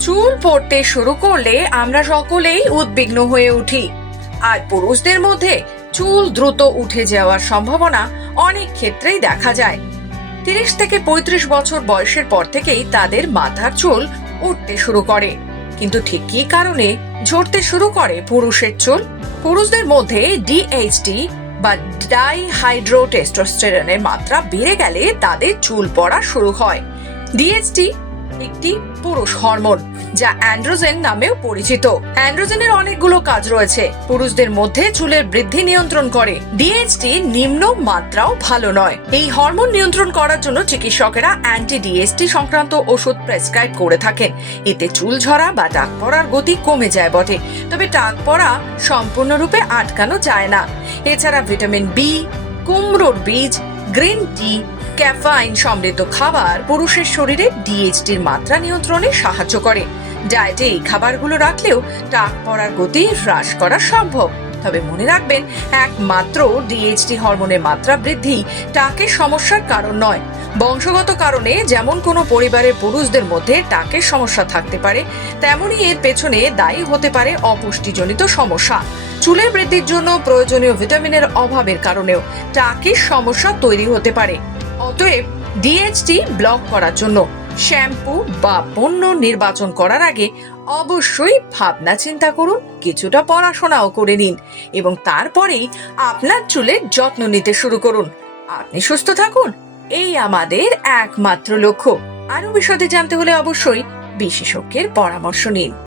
চুল পড়তে শুরু করলে আমরা সকলেই উদ্বিগ্ন হয়ে উঠি। আর পুরুষদের মধ্যে চুল দ্রুত উঠে যাওয়ার সম্ভাবনা অনেক ক্ষেত্রেই দেখা যায়। 30 থেকে 35 বছর বয়সের পর থেকেই তাদের মাথার চুল উঠতে শুরু করে। কিন্তু ঠিক কী কারণে ঝরতে শুরু করে পুরুষের চুল? পুরুষদের মধ্যে ডিএইচটি বা ডাইহাইড্রোটেস্টোস্টেরনের মাত্রা বেড়ে গেলে তাদের চুল পড়া শুরু হয়। ডিএইচটি একটি পুরুষ হরমোন যা অ্যান্ড্রোজেন নামেও পরিচিত। অ্যান্ড্রোজেনের অনেকগুলো কাজ রয়েছে। পুরুষদের মধ্যে চুলের বৃদ্ধি নিয়ন্ত্রণ করে। ডিএইচটি নিম্ন মাত্রাও ভালো নয়। এই হরমোন নিয়ন্ত্রণ করার জন্য চিকিৎসকেরা অ্যান্টি ডিএইচটি সংক্রান্ত ওষুধ প্রেসক্রাইব করে থাকেন। এতে চুল ঝরা বা টাক পড়ার গতি কমে যায় বটে, তবে টাক পড়া সম্পূর্ণরূপে আটকানো যায় না। এছাড়া ভিটামিন বি, কুমড়োর বীজ, গ্রিন টি, ক্যাফাইন সমৃদ্ধ খাবার পুরুষের শরীরে ডিএইচটির মাত্রা নিয়ন্ত্রণে সাহায্য করে। ডায়েটে এই খাবারগুলো রাখলেও টাক পড়ার গতি হ্রাস করা সম্ভব। তবে মনে রাখবেন, একমাত্র ডিএইচটি হরমোনের মাত্রা বৃদ্ধি টাকের সমস্যার কারণ নয়। বংশগত কারণে যেমন কোনো পরিবারের পুরুষদের মধ্যে টাকের সমস্যা থাকতে পারে, তেমনই এর পেছনে দায়ী হতে পারে অপুষ্টিজনিত সমস্যা। চুলের বৃদ্ধির জন্য প্রয়োজনীয় ভিটামিনের অভাবের কারণেও টাকের সমস্যা তৈরি হতে পারে। অতএব ডিএইচটি ব্লক করার জন্য শ্যাম্পু বা পণ্য নির্বাচন করার আগে অবশ্যই ভাবনা চিন্তা করুন, কিছুটা পড়াশোনাও করে নিন এবং তারপরেই আপনার চুলের যত্ন নিতে শুরু করুন। আপনি সুস্থ থাকুন, এই আমাদের একমাত্র লক্ষ্য। আরো বিশদে জানতে হলে অবশ্যই বিশেষজ্ঞের পরামর্শ নিন।